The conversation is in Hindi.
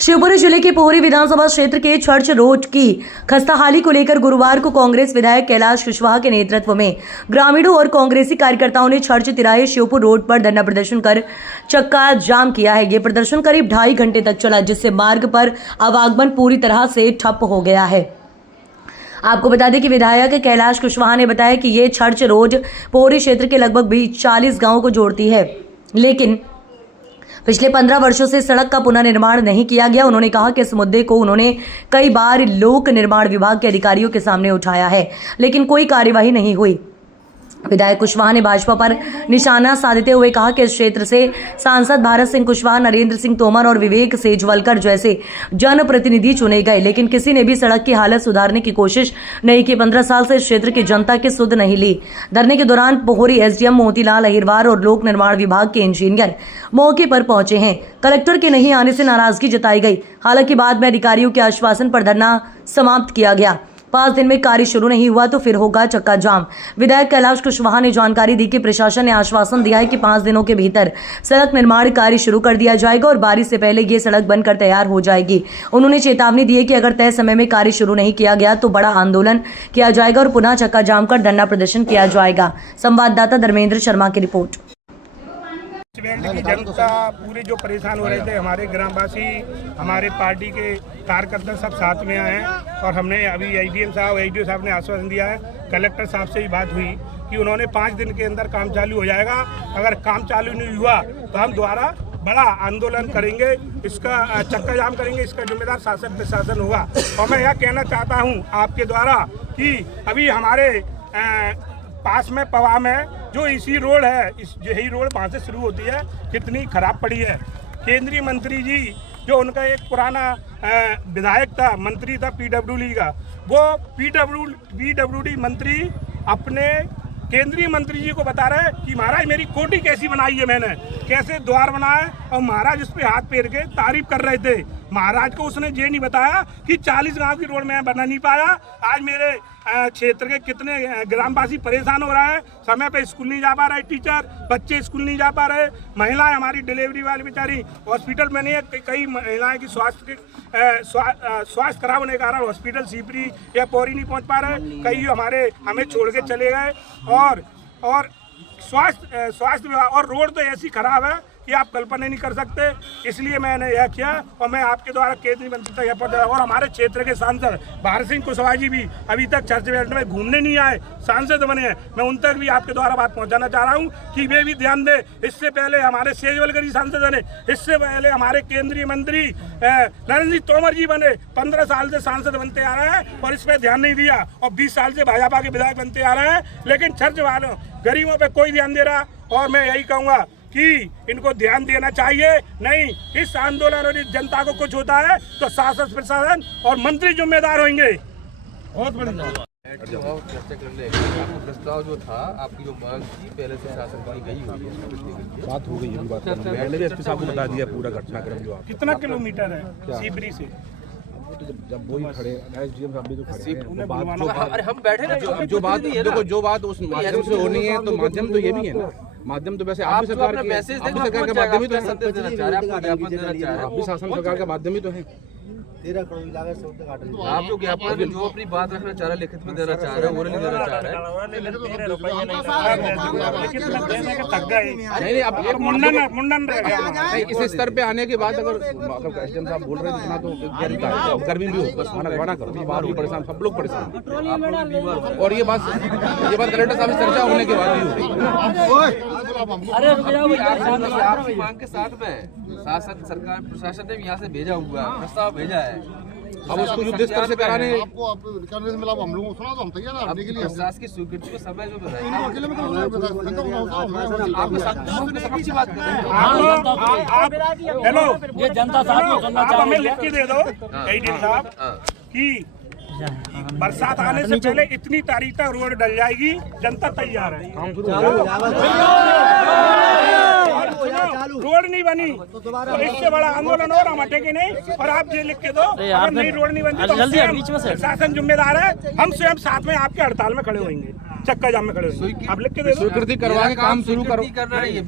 शिवपुरी जिले के पोहरी विधानसभा क्षेत्र के चर्च रोड की खस्ताहाली को लेकर गुरुवार को कांग्रेस विधायक कैलाश कुशवाहा के नेतृत्व में ग्रामीणों और कांग्रेसी कार्यकर्ताओं ने चर्च तिराहे शिवपुर रोड पर धरना प्रदर्शन कर चक्का जाम किया है। ये प्रदर्शन करीब 2.5 घंटे तक चला, जिससे मार्ग पर आवागमन पूरी तरह से ठप हो गया है। आपको बता दें कि विधायक कैलाश कुशवाहा ने बताया कि ये चर्च रोड पोहरी क्षेत्र के लगभग 40 गाँवों को जोड़ती है, लेकिन पिछले 15 वर्षों से सड़क का पुनर्निर्माण नहीं किया गया। उन्होंने कहा कि इस मुद्दे को उन्होंने कई बार लोक निर्माण विभाग के अधिकारियों के सामने उठाया है, लेकिन कोई कार्यवाही नहीं हुई। विधायक कुशवाहा ने भाजपा पर निशाना साधते हुए कहा कि इस क्षेत्र से सांसद भारत सिंह कुशवाहा, नरेंद्र सिंह तोमर और विवेक सेजवलकर जैसे जनप्रतिनिधि चुने गए, लेकिन किसी ने भी सड़क की हालत सुधारने की कोशिश नहीं की। 15 साल से इस क्षेत्र की जनता की सुध नहीं ली। धरने के दौरान पोहरी एसडीएम मोतीलाल अहिरवार और लोक निर्माण विभाग के इंजीनियर मौके पर पहुंचे हैं। कलेक्टर के नहीं आने से नाराजगी जताई गई। हालांकि बाद में अधिकारियों के आश्वासन पर धरना समाप्त किया गया। 5 दिन में कार्य शुरू नहीं हुआ तो फिर होगा चक्का जाम। विधायक कैलाश कुशवाहा ने जानकारी दी कि प्रशासन ने आश्वासन दिया है कि 5 दिनों के भीतर सड़क निर्माण कार्य शुरू कर दिया जाएगा और बारिश से पहले ये सड़क बनकर तैयार हो जाएगी। उन्होंने चेतावनी दी है कि अगर तय समय में कार्य शुरू नहीं किया गया तो बड़ा आंदोलन किया जाएगा और पुनः चक्का जाम कर धरना प्रदर्शन किया जाएगा। संवाददाता धर्मेंद्र शर्मा की रिपोर्ट। की जनता पूरे जो परेशान हो रहे थे, हमारे ग्रामवासी, हमारे पार्टी के कार्यकर्ता सब साथ में आए हैं और हमने अभी एसडीएम साहब ने आश्वासन दिया है। कलेक्टर साहब से ही बात हुई कि उन्होंने 5 दिन के अंदर काम चालू हो जाएगा। अगर काम चालू नहीं हुआ तो हम दोबारा बड़ा आंदोलन करेंगे, इसका चक्का जाम करेंगे। इसका जिम्मेदार शासन प्रशासन होगा। और मैं यह कहना चाहता हूँ आपके द्वारा कि अभी हमारे पास में पवा में जो इसी रोड है, यही रोड वहाँ से शुरू होती है, कितनी खराब पड़ी है। केंद्रीय मंत्री जी जो उनका एक पुराना विधायक था, मंत्री था पीडब्ल्यूडी का, वो पीडब्ल्यूडी मंत्री अपने केंद्रीय मंत्री जी को बता रहे हैं कि महाराज मेरी कोठी कैसी बनाई है, मैंने कैसे द्वार बनाया, और महाराज उस पर हाथ फेर के तारीफ कर रहे थे। महाराज को उसने ये नहीं बताया कि 40 गांव की रोड मैं बना नहीं पाया। आज मेरे क्षेत्र के कितने ग्रामवासी परेशान हो रहे हैं। समय पे स्कूल नहीं जा पा रहे टीचर, बच्चे स्कूल नहीं जा पा रहे, महिलाएं हमारी डिलीवरी वाली बेचारी हॉस्पिटल में नहीं है। कई महिलाएं की स्वास्थ्य खराब होने के कारण हॉस्पिटल सीपरी या पोहरी नहीं पहुंच पा रहे। कई हमें छोड़ के चले गए और स्वास्थ्य विभाग और रोड तो ऐसी खराब है कि आप कल्पना नहीं कर सकते। इसलिए मैंने यह किया और मैं आपके द्वारा केंद्रीय मंत्री तक यह पहुंचा। और हमारे क्षेत्र के सांसद भारत सिंह कुशवाहा जी भी अभी तक चर्च बेल्ट में घूमने नहीं आए, सांसद बने हैं। मैं उन तक भी आपके द्वारा बात पहुंचाना चाह रहा हूं कि वे भी ध्यान दें। इससे पहले हमारे सेजवलकर जी सांसद बने, इससे पहले हमारे केंद्रीय मंत्री नरेंद्र सिंह तोमर जी बने। 15 साल से सांसद बनते आ रहे हैं और इस पर ध्यान नहीं दिया, और 20 साल से भाजपा के विधायक बनते आ रहे हैं, लेकिन चर्च वालों गरीबों पे कोई ध्यान दे रहा। और मैं यही कहूँगा कि इनको ध्यान देना चाहिए। नहीं, इस आंदोलन और इस जनता को कुछ होता है तो शासन प्रशासन और मंत्री जिम्मेदार होंगे। बहुत बढ़िया आपको प्रस्ताव जो था, आपकी जो मांग थी पहले से शासन की गई हुई है, बात हो गई है। बात मैंने भी एसपी साहब को बता दिया पूरा घटनाक्रम जो कितना किलोमीटर है सीपरी से। जब वही खड़े एसडीएम साहब भी तो खड़े हैं, अरे हम बैठे ना, जो बात देखो, जो बात उस माध्यम से होनी है तो माध्यम तो ये भी है ना। माध्यम तो वैसे आप भी सरकार का माध्यम ही तो है, आप भी शासन सरकार का माध्यम ही तो है। 13 करोड़ लागत से आप जो ज्ञापन जो अपनी बात रखना चाह रहे, लिखित में देना चाह रहे हैं, वो नहीं देना चाह रहे नहीं, अब मुंडन रह गया। इस स्तर पे आने के बाद अगर एसडीएम साहब बोल रहे हैं इतना तो गर्मी भी हो, बस माना करो, बाहर भी परेशान, सब लोग परेशान। और ये बात कलेक्टर साहब से चर्चा होने के बाद ही हो रही। आपकी मांग के साथ में शासन सरकार प्रशासन ने यहाँ से भेजा हुआ है, प्रस्ताव भेजा है। अब उसको युद्ध स्तर से कराने करने से मिला, हम लोगों को सुना तो हम तैयार हैं आपके लिए। प्रशासन की स्वीकृति को समय जो अकेले में अच्छी बात कर रहे हैं। हेलो, ये जनता साहब को सुनना आप हमें लिख के दे दो एसडीएम साहब कि बरसात आने से पहले इतनी तारीख तक रोड डल जाएगी, जनता तैयार है। रोड नहीं बनी तो इससे बड़ा आंदोलन और हम हटेंगे नहीं। और आप ये लिख के दो, अगर नई रोड नहीं बनती तो शासन जिम्मेदार है, हम स्वयं साथ में आपके हड़ताल में खड़े होंगे, चक्का जाम में खड़े होंगे। आप लिख के दे दो, स्वीकृति करवा के काम शुरू करो। करना है ये